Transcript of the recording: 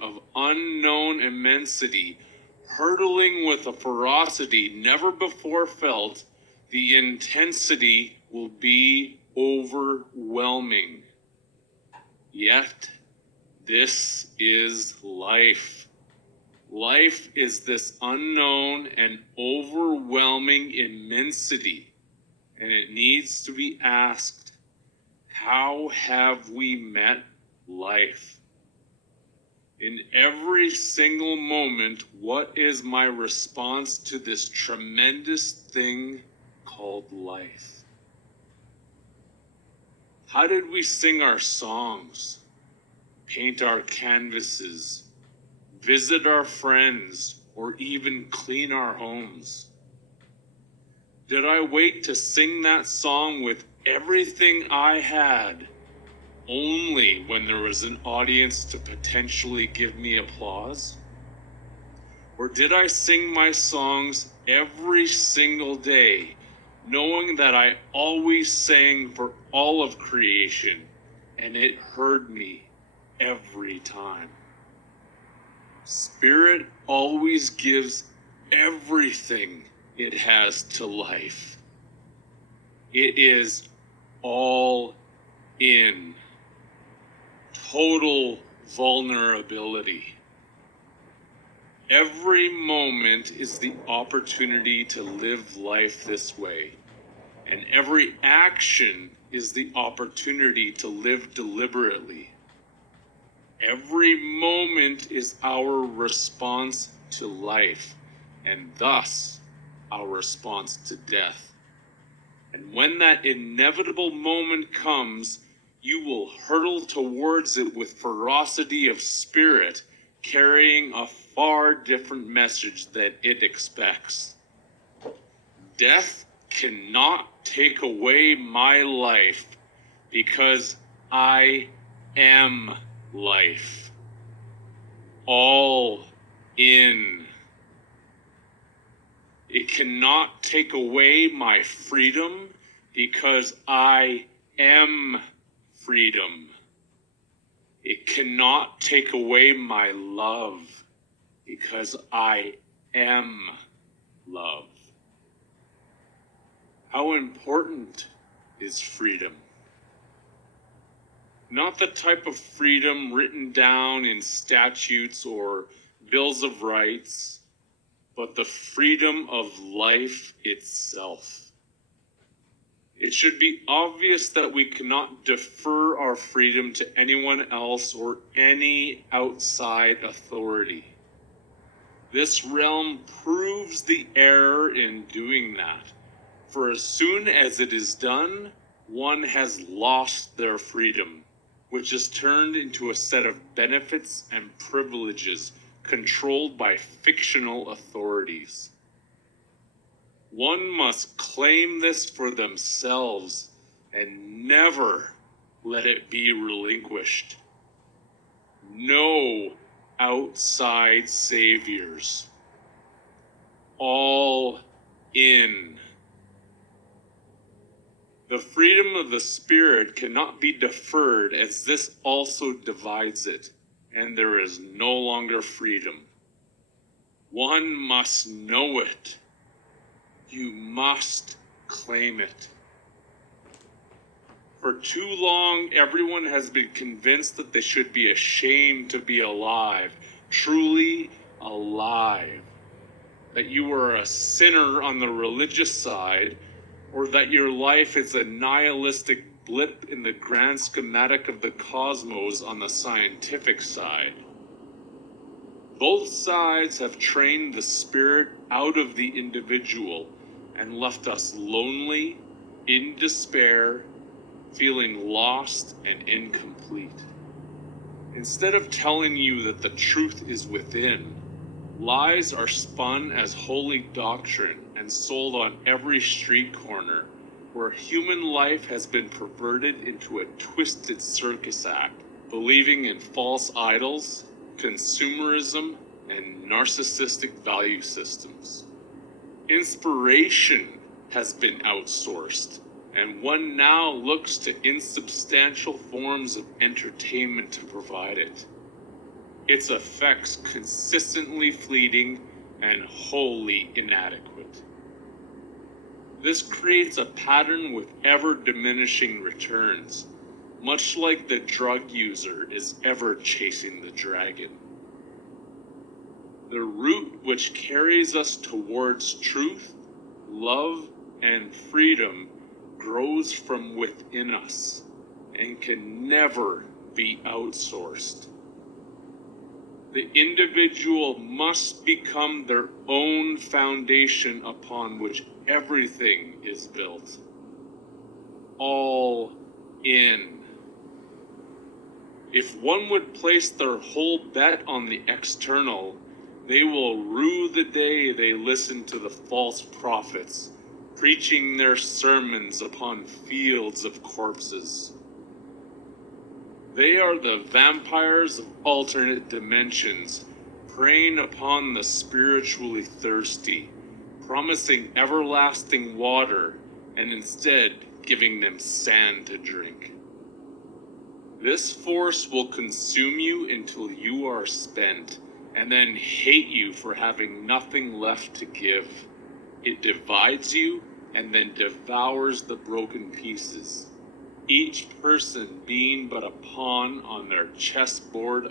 of unknown immensity, hurtling with a ferocity never before felt, the intensity will be overwhelming. Yet, this is life. Life is this unknown and overwhelming immensity, and it needs to be asked, how have we met life? In every single moment, what is my response to this tremendous thing called life? How did we sing our songs, paint our canvases, visit our friends, or even clean our homes? Did I wait to sing that song with everything I had, only when there was an audience to potentially give me applause? Or did I sing my songs every single day, knowing that I always sang for all of creation, and it heard me every time? Spirit always gives everything it has to life. It is all in. Total vulnerability. Every moment is the opportunity to live life this way, and every action is the opportunity to live deliberately. Every moment is our response to life, and thus our response to death. And when that inevitable moment comes, you will hurtle towards it with ferocity of spirit, carrying a far different message that it expects. Death cannot take away my life, because I am life. All in. It cannot take away my freedom, because I am freedom. It cannot take away my love, because I am love. How important is freedom? Not the type of freedom written down in statutes or bills of rights, but the freedom of life itself. It should be obvious that we cannot defer our freedom to anyone else or any outside authority. This realm proves the error in doing that, for as soon as it is done, one has lost their freedom, which is turned into a set of benefits and privileges controlled by fictional authorities. One must claim this for themselves and never let it be relinquished. No outside saviors. All in. The freedom of the spirit cannot be deferred, as this also divides it, and there is no longer freedom. One must know it. You must claim it. For too long, everyone has been convinced that they should be ashamed to be alive, truly alive. That you are a sinner on the religious side, or that your life is a nihilistic blip in the grand schematic of the cosmos on the scientific side. Both sides have trained the spirit out of the individual and left us lonely, in despair, feeling lost and incomplete. Instead of telling you that the truth is within, lies are spun as holy doctrine and sold on every street corner, where human life has been perverted into a twisted circus act, believing in false idols, consumerism, and narcissistic value systems. Inspiration has been outsourced, and one now looks to insubstantial forms of entertainment to provide it. its effects consistently fleeting and wholly inadequate. This creates a pattern with ever-diminishing returns, much like the drug user is ever chasing the dragon. The route which carries us towards truth, love, and freedom grows from within us and can never be outsourced. The individual must become their own foundation upon which everything is built. All in. If one would place their whole bet on the external, they will rue the day they listen to the false prophets, preaching their sermons upon fields of corpses. They are the vampires of alternate dimensions, preying upon the spiritually thirsty, promising everlasting water, and instead giving them sand to drink. This force will consume you until you are spent, and then hate you for having nothing left to give. It divides you, and then devours the broken pieces, each person being but a pawn on their chessboard of